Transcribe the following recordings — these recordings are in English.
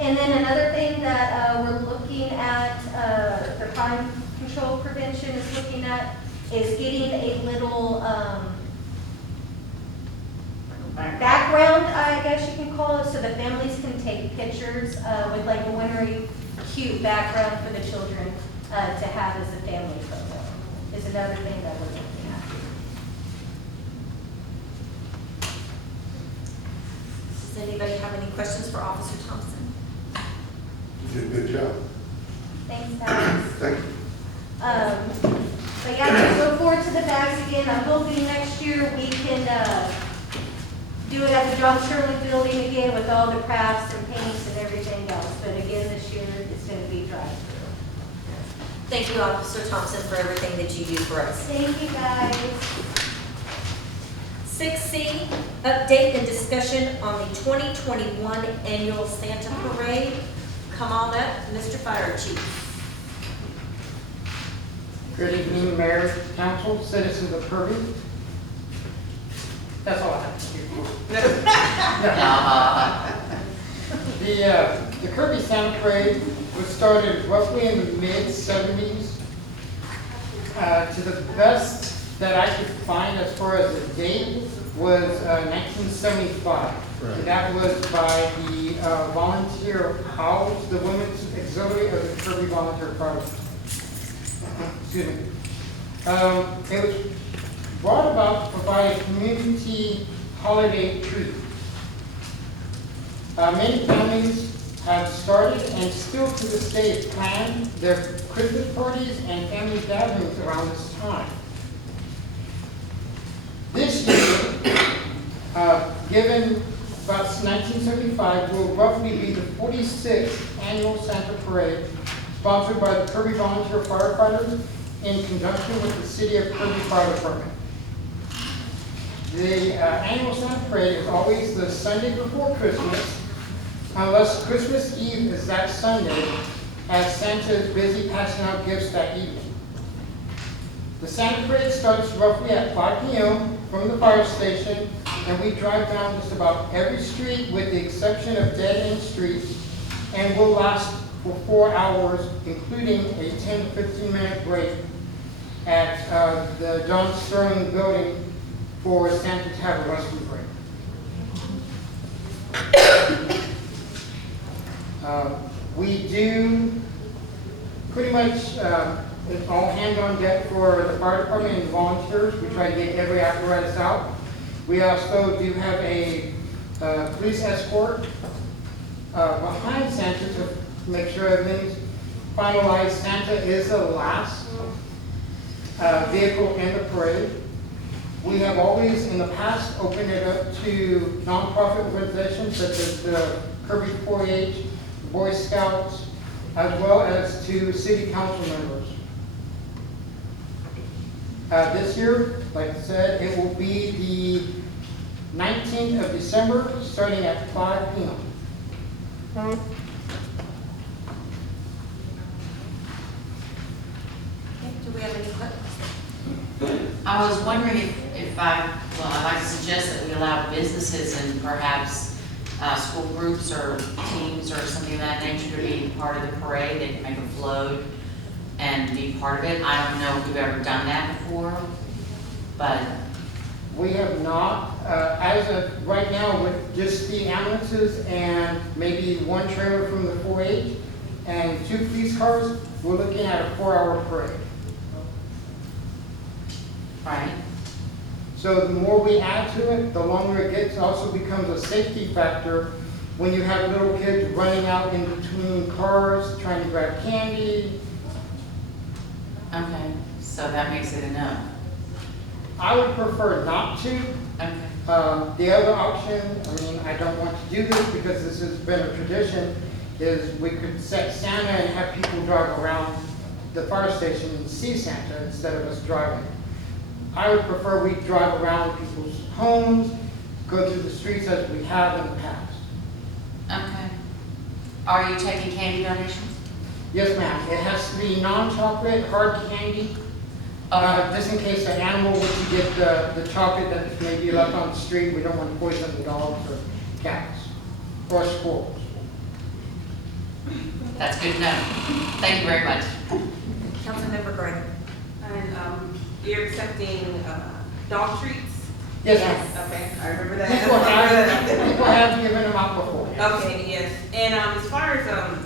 And then another thing that we're looking at, the crime control prevention is looking at, is getting a little background, I guess you can call it, so the families can take pictures with like a wintry, cute background for the children to have as a family photo. Is another thing that we're looking at. Does anybody have any questions for Officer Thompson? You did a good job. Thanks, guys. Thank you. But yeah, just look forward to the bags again. I'm hoping next year we can do it at the John Sterling building again with all the crafts and paints and everything else. But again, this year it's going to be drive-through. Thank you, Officer Thompson, for everything that you do for us. Thank you, guys. 6C, update and discussion on the 2021 annual Santa Parade. Come on up, Mr. Fire Chief. Good evening, Mayor, Council, citizens of Kirby. That's all I have to do. The Kirby Santa Parade was started roughly in the mid-70s. To the best that I could find as far as the date was 1975. Right. And that was by the volunteer house, the Women's Auxiliary of the Kirby Volunteer Fire. Excuse me. It was brought about to provide a community holiday treat. Many families have started and still to this day plan their Christmas parties and family gatherings around this time. This year, given about 1975, will roughly be the 46th annual Santa Parade, sponsored by the Kirby Volunteer Firefighters in conjunction with the City of Kirby Fire Department. The annual Santa Parade is always the Sunday before Christmas, unless Christmas Eve is that Sunday, as Santa is busy passing out gifts that evening. The Santa Parade starts roughly at 5 p.m. from the fire station, and we drive down just about every street with the exception of dead-end streets, and will last for 4 hours, including a 10 to 15-minute break at the John Sterling building for Santa to have a rescue break. We do pretty much it's all hands on deck for the fire department and volunteers. We try to get every apparatus out. We also do have a police escort behind Santa to make sure everything's finalized. Santa is the last vehicle in the parade. We have always in the past opened it up to nonprofit organizations such as the Kirby 4-H, Boy Scouts, as well as to city council members. This year, like I said, it will be the 19th of December, starting at 5 p.m. Do we have any questions? I was wondering I'd like to suggest that we allow businesses and perhaps school groups or teams or something of that nature to be part of the parade. They can make a float and be part of it. I don't know if we've ever done that before, but we have not. As of right now, with just the ambulances and maybe one trailer from the 4-H and 2 police cars, we're looking at a 4-hour parade. right. So the more we add to it, the longer it gets. It also becomes a safety factor when you have little kids running out in between cars trying to grab candy. Okay, so that makes it a no. I would prefer not to. Okay. The other option, I mean, I don't want to do this because this has been a tradition, is we could set Santa and have people drive around the fire station and see Santa instead of us driving. I would prefer we drive around people's homes, go through the streets as we have in the past. Okay. Are you taking candy donations? Yes, ma'am. It has to be non-chocolate, hard candy. Just in case an animal were to get the chocolate that may be left on the street, we don't want to poison the dogs or cats or squirrels. That's good to know. Thank you very much. Councilmember Gray. And you're accepting dog treats? Yes, Okay, I remember that. people have given them out before. Okay, yes. And as far as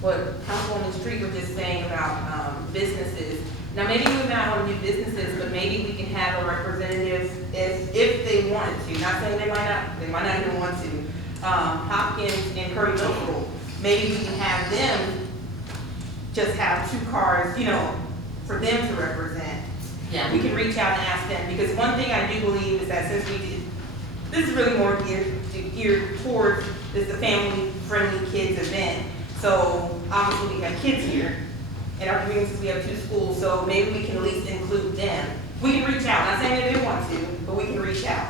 what Councilwoman Street was just saying about businesses, now maybe we might want to do businesses, but maybe we can have a representative if they wanted to. Not saying they might not even want to. Hopkins and Kirby Middle School, maybe we can have them just have 2 cars, you know, for them to represent. Yeah. We can reach out and ask them, because one thing I do believe is that since we did, this is really more geared towards this the family-friendly kids event. So obviously we have kids here. In our community, we have 2 schools, so maybe we can at least include them. We can reach out, not saying that they want to, but we can reach out.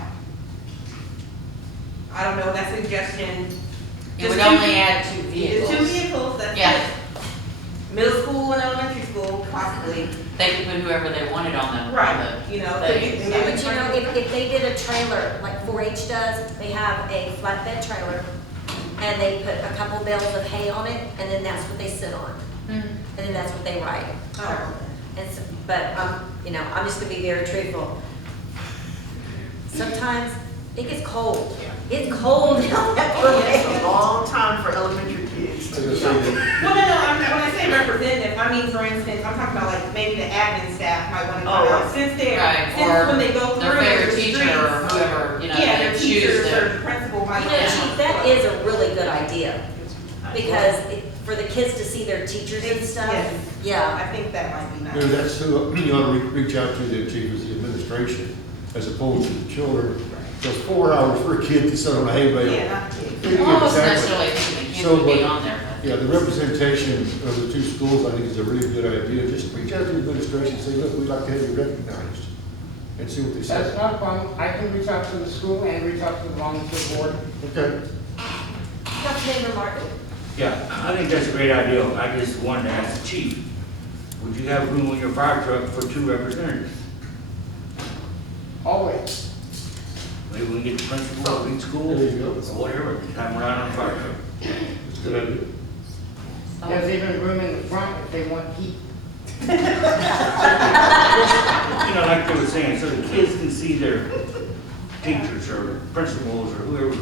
I don't know, that suggestion. It would Just only add 2 2 vehicles. vehicles, that's Yeah. it. Middle school and elementary school, possibly. They could put whoever they wanted on the. Right, you know. They- But you know, if they did a trailer, like 4-H does, they have a flatbed trailer, and they put a couple bales of hay on it, and then that's what they sit on, Mhm. and then that's what they ride. Oh. And so, but, you know, I'm just gonna be very truthful. Sometimes it gets cold. It's cold out It's a there. long time for elementary kids I to was be gonna say, Well, no, when I say representative, I mean, for instance, I'm talking about like maybe the admin staff might want to come Oh, out, right. since they're, Right, since or when they go through. Their favorite the teacher or streets, whoever, you know, Yeah, they their choose teachers or to. the principal might. You know, Chief, that is a really good idea, because for the kids to see their teachers and stuff, Yes. yeah. I think that might be maybe nice. that's who you ought to reach out to, the chief, is the administration, as opposed to the children. Because 4 hours for a kid to sit on a hay bale. Yeah, not kids. Yeah, Almost exactly. necessarily thinking the kids So, would be but- on there. Yeah, the representation of the 2 schools, I think, is a really good idea. Just reach out to the administration and say, look, we'd like to have you recognized, and see what they That's say. not a problem. I can reach out to the school and reach out to the volunteer board. Okay. Councilmember Martin? Yeah, I think that's a great idea. I just wanted to ask the chief, would you have room on your fire truck for 2 representatives? Always. Maybe we can get the principal of each school, There you go. or whatever, have them around on a fire truck. That's a good idea. There's even room in the front if they want heat. You know, like they were saying, so the kids can see their teachers or principals or whoever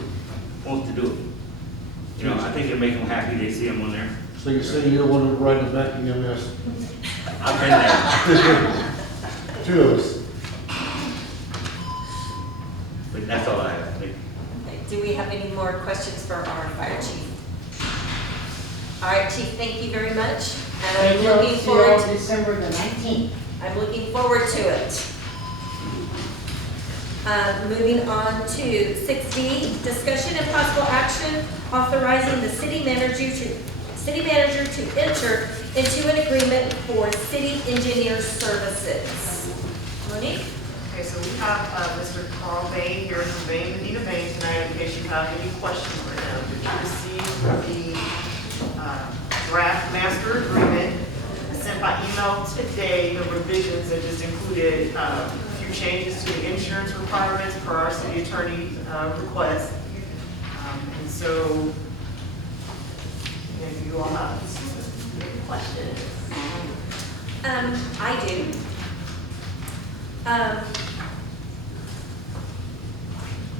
wants to do it. You know, I think it'd make them happy, they see them on there. So you say you don't want to ride the back of EMS? I've been there, 2 of us. but that's all I have. Thank you. Okay, do we have any more questions for our fire chief? All right, chief, thank you very much. And Thank I'm you. looking See you forward, on December the 19th. I'm looking forward to it. Moving on to 6D, discussion and possible action authorizing the city manager to enter into an agreement for city engineer services. Monique? Okay, so we have Mr. Carl Bain here in Bain, Anita Bain tonight, in case you have any questions for him. Did you receive the draft master agreement? I sent by email today the revisions that just included a few changes to the insurance requirements per our city attorney request. And so, if you all have any questions. I do.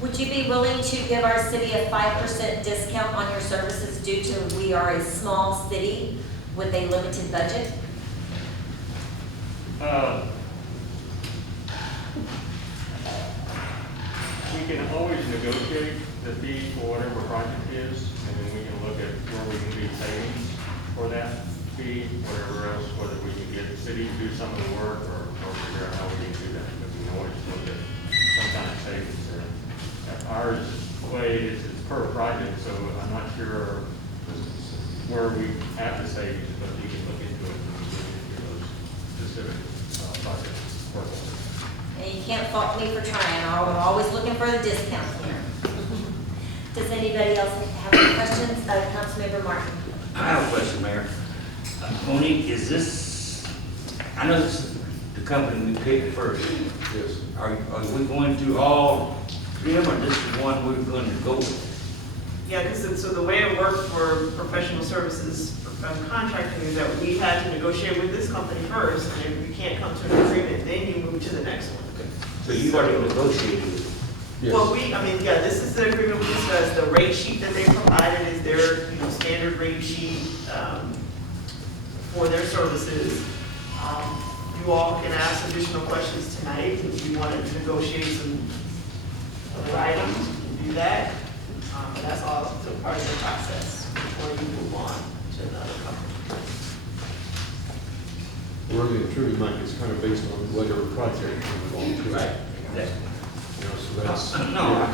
Would you be willing to give our city a 5% discount on your services due to we are a small city with a limited budget? We can always negotiate the fee for whatever project is, and then we can look at where we can do savings for that fee, whatever else, whether we can get the city to do some of the work or figure out how we can do that. But we can always look at some kind of savings there. Ours, the way it is, it's per project, so I'm not sure where we have the savings, but we can look into it and look into those specific project work orders. And you can't fault me for trying, I'm always looking for the discount here. Does anybody else have any questions? Councilmember Martin? I have a question, Mayor. Monique, is this, I know this is the company we picked first. Yes. Are we going to all three of them, or this is one we're going to go with? Yeah, Yeah, because so the way it worked for professional services contracting is that we had to negotiate with this company first, and if we can't come to an agreement, then you move to the next one. So you've already negotiated with them. Yes. Well, yeah, this is the agreement we discussed. The rate sheet that they provided is their, standard rate sheet, for their services. You all can ask additional questions tonight if you want to negotiate some other items, you can do that. But that's all still part of the process before you move on to another company. Really and truly, Mike, it's kind of based on whatever project you're involved with. Right. Exactly. So that's. No,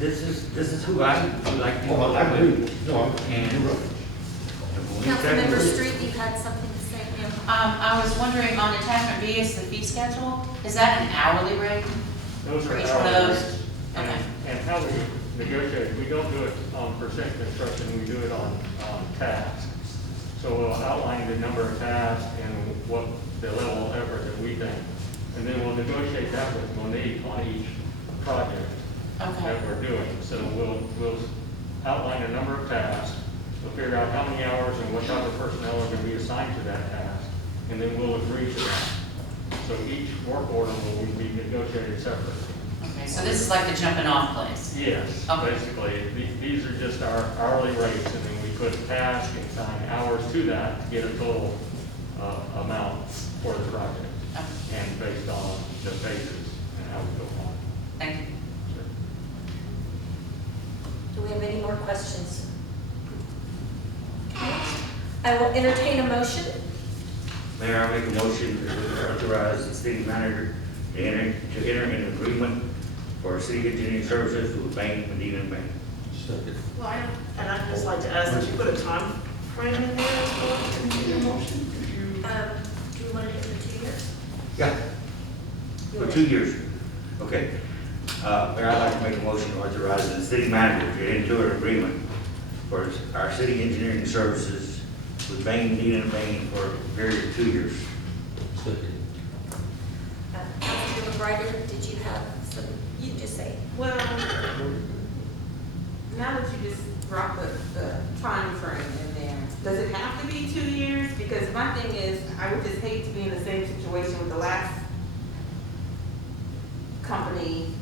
this is who I would like to. Oh, I agree. No, And- you're right. Councilmember Street, you had something to say, ma'am? I was wondering on attachment B is the fee schedule, is that an hourly rate? Those For are each one of hourly those? rates. Okay. And how we negotiate, we don't do it on percent construction, we do it on tasks. So we'll outline the number of tasks and what the level of effort that we think. And then we'll negotiate that with Monique on each project Okay. that we're doing. So we'll outline a number of tasks, we'll figure out how many hours and what type of personnel are going to be assigned to that task, and then we'll agree to that. So each work order will be negotiated separately. Okay, so this is like the jumping off place? Yes, Okay. basically, these are just our hourly rates, and then we put task and assign hours to that to get a total amount for the project, Okay. and based on the phases and how we go on. Thank you. Do we have any more questions? I will entertain a motion. Mayor, I make a motion to authorize the city manager to enter an agreement for city engineering services with Bain, Medina, and Bain. Second. Well, and I'd just like to ask that you put a time frame in there as well in your motion. Could you- Do you want to do it for 2 years? Yeah. For 2 years. Okay. Mayor, I'd like to make a motion to authorize the city manager to enter into an agreement for our city engineering services with Bain, Medina, and Bain for a period of 2 years. Second. Councilmember Ryder, did you have some, you just say? Well, now that you just brought the time frame in there, does it have to be 2 years? Because my thing is, I would just hate to be in the same situation with the last company